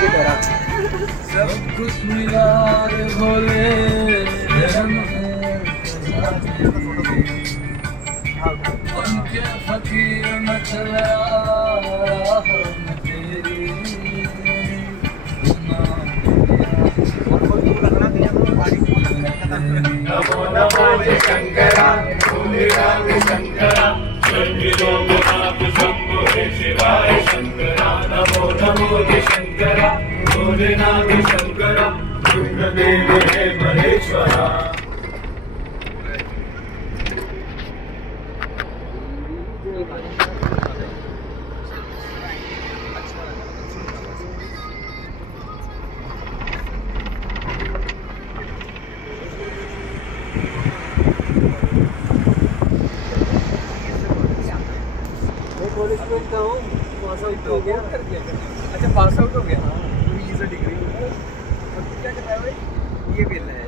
की तरह। सब कुछ मिला रे भोले उनके फकीर न चला तेरी नमो नमो शंकरा भोलेनाथ शंकरा शंकरोनाथ शंभो शिवाय शंकरा नमो नमो शंकरा भोलेनाथ शंकरा रुद्रदेव हे महेश्वरा। अच्छा पास आउट हो गया। डिग्री क्या करता है भाई? ये बेलना है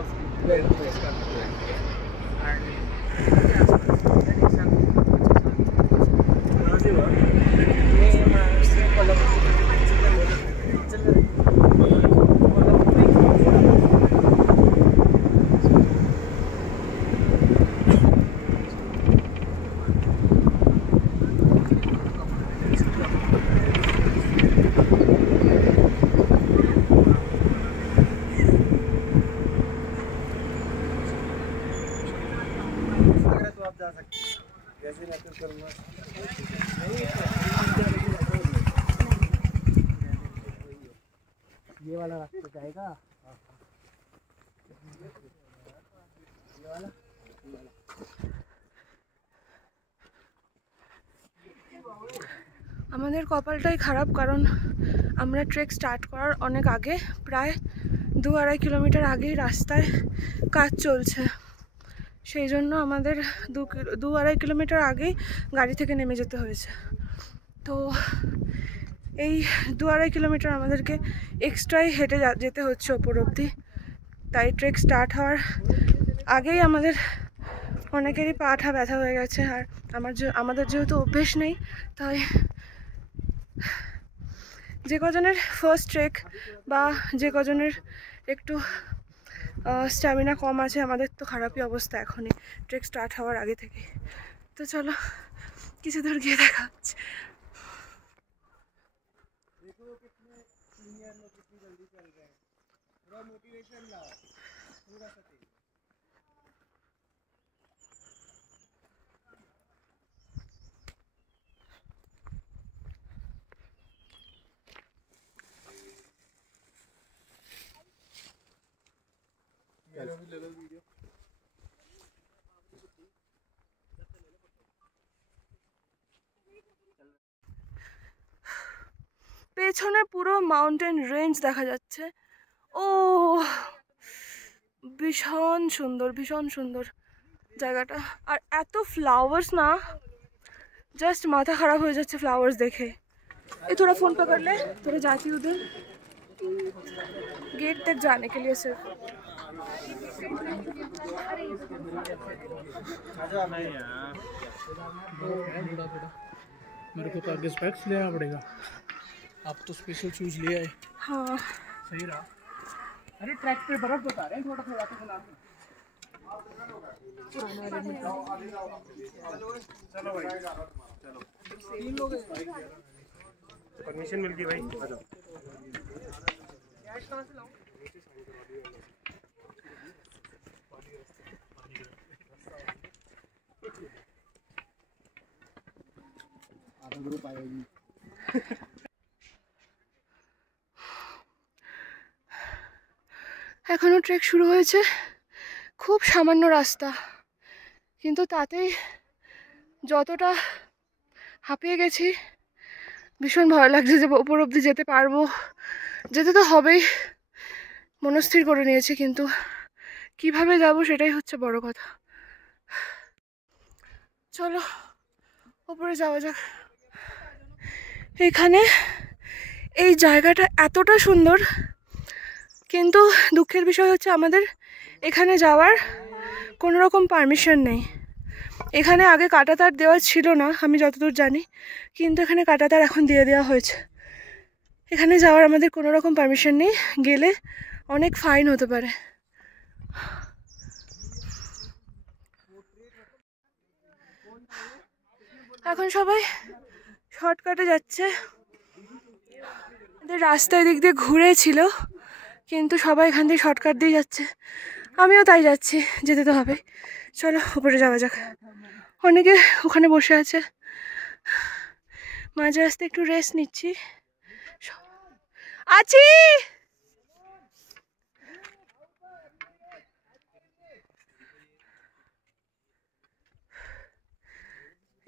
ये वाला रास्ता जाएगा। ये वाला আমাদের কপালটাই খারাপ, কারণ আমরা ট্রেক স্টার্ট করার অনেক আগে, প্রায় 2-2.5 কিলোমিটার আগেই রাস্তায় কাজ চলছে। সেই জন্য আমাদের 2-2.5 কিলোমিটার আগেই গাড়ি থেকে নেমে যেতে হয়েছে। তো এই 2-2.5 কিলোমিটার আমাদেরকে এক্সট্রাই হেঁটে যেতে হচ্ছে ওপর অবধি। তাই ট্রেক স্টার্ট হওয়ার আগেই আমাদের অনেকেরই পা ব্যথা হয়ে গেছে। আর আমাদের যেহেতু অভ্যেস নেই, তাই যে কজনের ফার্স্ট ট্রেক বা যে কজনের একটু স্ট্যামিনা কম আছে, আমাদের তো খারাপই অবস্থা এখনই ট্রেক স্টার্ট হওয়ার আগে থেকে। তো চলো কিছু দূর গিয়ে দেখা হচ্ছে। পেছনে পুরো মাউন্টেন রেঞ্জ দেখা যাচ্ছে। ও ভীষণ সুন্দর, ভীষণ সুন্দর জায়গাটা। আর এত फ्लावर्स ना, जस्ट माथा खराब हो जाচ্ছে फ्लावर्स देखे। ये थोड़ा फोन पकड़ ले, थोड़ा जाती उधर गेट तक जाने के लिए सिर्फ। मेरे को तो आगे स्पेक्स लेना पड़ेगा। आप तो स्पेशल शूज ले आए। हाँ सही रहा। अरे ट्रैक पे बर्फ बता रहे हैं थोड़ा थोड़ा तो बना। चलो भाई चलो, 3 लोग परमिशन मिल गई भाई। कैश कहाँ से लाऊं? आधा ग्रुप आएगी। এখনো ট্রেক শুরু হয়েছে, খুব সামান্য রাস্তা, কিন্তু তাতেই যতটা হাঁপিয়ে গেছি, ভীষণ ভয় লাগছে যে ওপর অবধি যেতে পারবো। যেতে তো হবেই, মনস্থির করে নিয়েছি, কিন্তু কিভাবে যাব সেটাই হচ্ছে বড় কথা। চলো ওপরে যাওয়া যাক। এখানে এই জায়গাটা এতটা সুন্দর, কিন্তু দুঃখের বিষয় হচ্ছে আমাদের এখানে যাওয়ার কোনো রকম পারমিশন নেই। এখানে আগে কাঁটাতার দেওয়া ছিল না আমি যতদূর জানি, কিন্তু এখানে কাঁটাতার এখন দিয়ে দেওয়া হয়েছে। এখানে যাওয়ার আমাদের কোনো রকম পারমিশন নেই, গেলে অনেক ফাইন হতে পারে। এখন সবাই শর্টকাটে যাচ্ছে। রাস্তা এদিক দিয়ে ঘুরেছিল, কিন্তু সবাই এখান দিয়ে শর্টকাট দিয়ে যাচ্ছে, আমিও তাই যাচ্ছি, যেতে তো হবে। চলো উপরে যাওয়া যাক। অনেকে ওখানে বসে আছে, মাঝে রাস্তায় একটু রেস্ট নিচ্ছি। আছি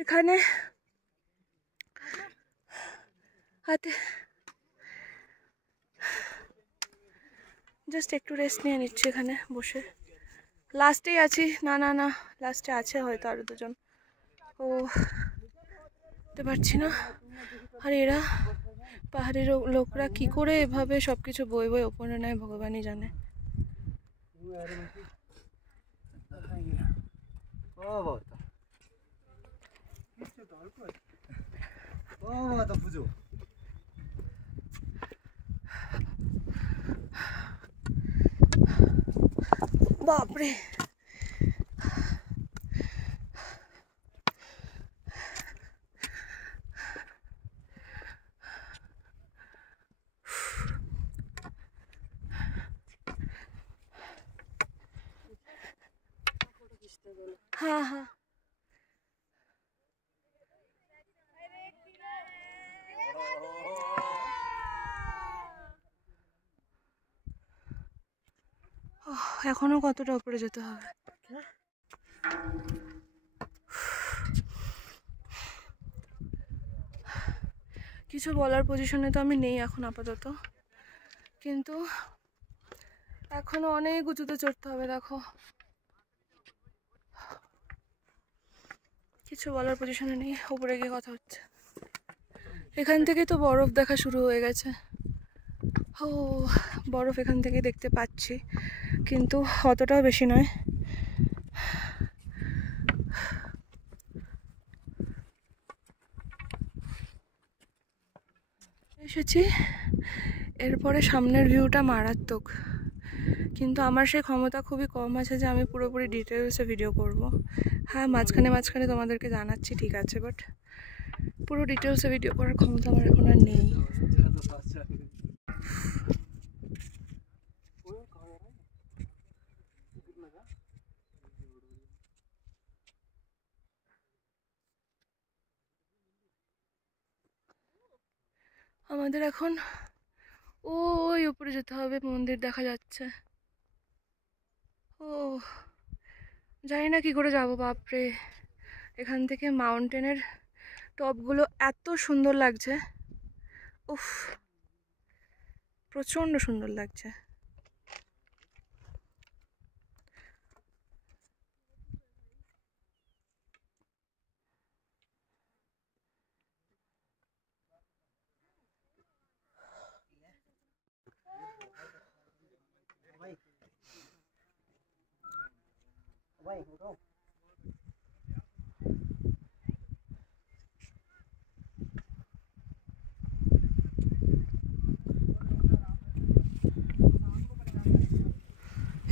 এখানে হাতে জাস্ট একটু রেস্ট নিয়ে নিচ্ছি এখানে বসে। লাস্টেই আছি, না না না লাস্টে আছে হয়তো আরো দুজন, ও বুঝতে পারছি না। আর এরা পাহাড়ের লোকরা কি করে এভাবে সবকিছু বই বই ওপরে নেয় ভগবানই জানে। বাপরে হ্যাঁ হ্যাঁ এখনো কতটা উপরে যেতে হবে। কিছু বলার পজিশনে তো আমি নেই এখন আপাতত, কিন্তু এখনো অনেক উঁচুতে চড়তে হবে। দেখো কিছু বলার পজিশনে নেই, উপরে গিয়ে কথা হচ্ছে। এখান থেকে তো বরফ দেখা শুরু হয়ে গেছে। ও বরফ এখান থেকে দেখতে পাচ্ছি, কিন্তু অতটাও বেশি নয়। এসেছি, এরপরে সামনের ভিউটা মারাত্মক, কিন্তু আমার সেই ক্ষমতা খুবই কম আছে যে আমি পুরোপুরি ডিটেলসে ভিডিও করব। হ্যাঁ মাঝখানে মাঝখানে তোমাদেরকে জানাচ্ছি ঠিক আছে, বাট পুরো ডিটেলসে ভিডিও করার ক্ষমতা আমার এখন আর নেই। আমাদের এখন ওই উপরে যেতে হবে, মন্দির দেখা যাচ্ছে। ও জানি না কি করে যাবো, বাপরে। এখান থেকে মাউন্টেনের টপগুলো এত সুন্দর লাগছে, উফ প্রচণ্ড সুন্দর লাগছে।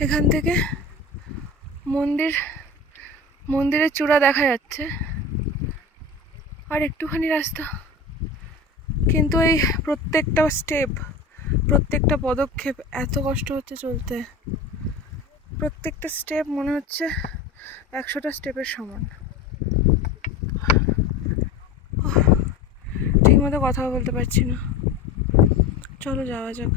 এখান থেকে মন্দিরের চূড়া দেখা যাচ্ছে, আর একটুখানি রাস্তা, কিন্তু এই প্রত্যেকটা স্টেপ, প্রত্যেকটা পদক্ষেপ এত কষ্ট হচ্ছে চলতে। প্রত্যেকটা স্টেপ মনে হচ্ছে 100টা স্টেপের সমান। ঠিক মতো কথাও বলতে পারছি না। চলো যাওয়া যাক।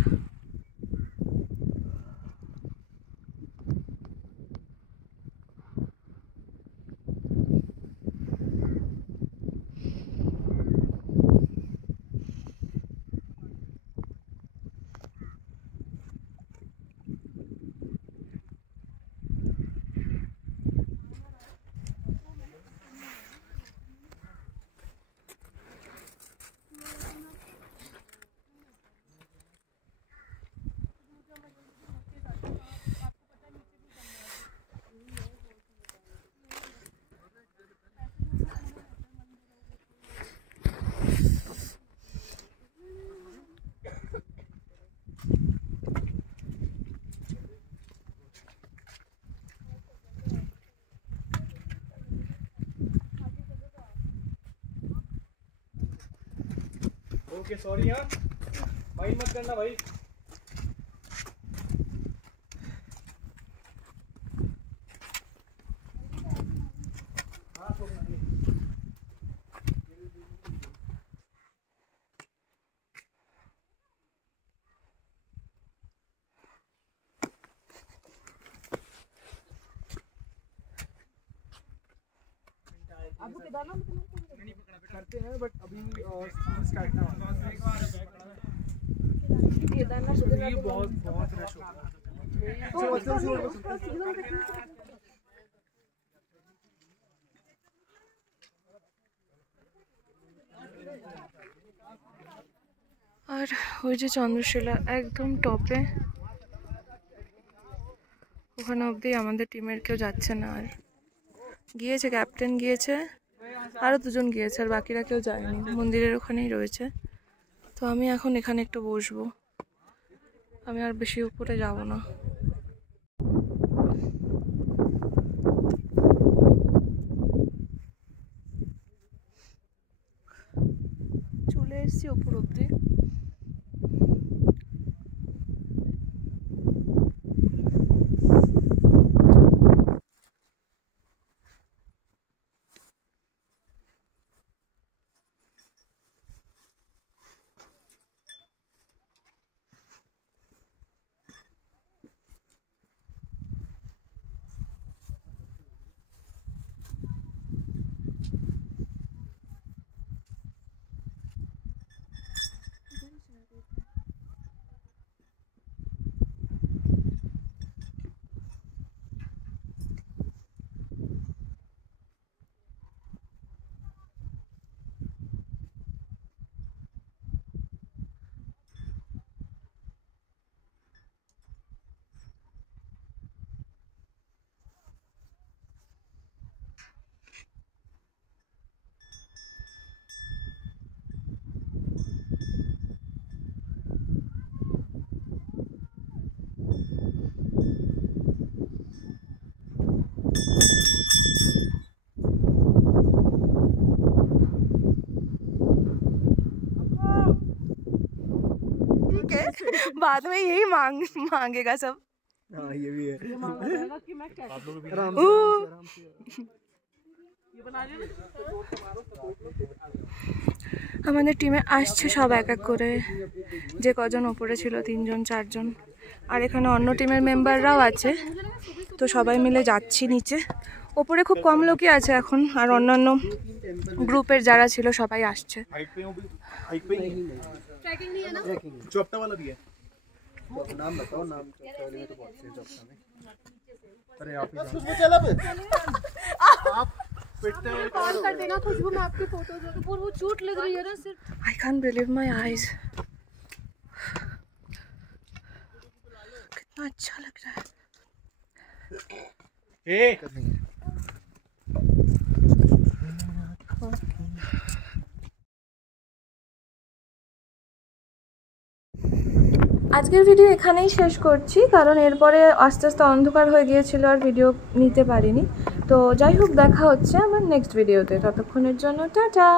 ओके सॉरी हाँ, माइंड मत करना भाई। आपको केदारनाथ करते हैं बट अभी स्टार्ट ना केदारनाथ बहुत बहुत रश আর ওই যে চন্দ্রশিলা একদম টপে, ওখানে অবধি আমাদের টিমের কেউ যাচ্ছে না। আর গিয়েছে ক্যাপ্টেন গিয়েছে, আরও দুজন গিয়েছে, আর বাকিরা কেউ যায়নি, মন্দিরের ওখানেই রয়েছে। তো আমি এখন এখানে একটু বসবো, আমি আর বেশি উপরে যাব না। চলে এসেছি উপর অবধি। बाद में यही मांगेगा सब। हाँ ये भी है। আমাদের টিমে আসছে সব এক এক করে, যে কজন ওপরে ছিল 3 জন 4 জন, আর এখানে অন্য টিমের মেম্বাররাও আছে। তো সবাই মিলে যাচ্ছি নিচে। ওপরে খুব কম লোকই আছে এখন, আর অন্যান্য গ্রুপের যারা ছিল সবাই আসছে। ट्रैकिंग नहीं है ना? चौपटा वाला भी है। नाम बताओ, नाम चौपटा वाले में तो बहुत से चौपटा में। अरे आप ही खुशबू चल अब आप पिटते हैं कॉल कर देना खुशबू, मैं आपकी फोटोज और वो चोट लग रही है ना सिर्फ। I can't believe my eyes, कितना अच्छा लग रहा है। ए আজকের ভিডিও এখানেই শেষ করছি, কারণ এরপরে আস্তে আস্তে অন্ধকার হয়ে গিয়েছিল আর ভিডিও নিতে পারিনি। তো যাই হোক, দেখা হচ্ছে আমার নেক্সট ভিডিওতে। ততক্ষণের জন্য টাটা।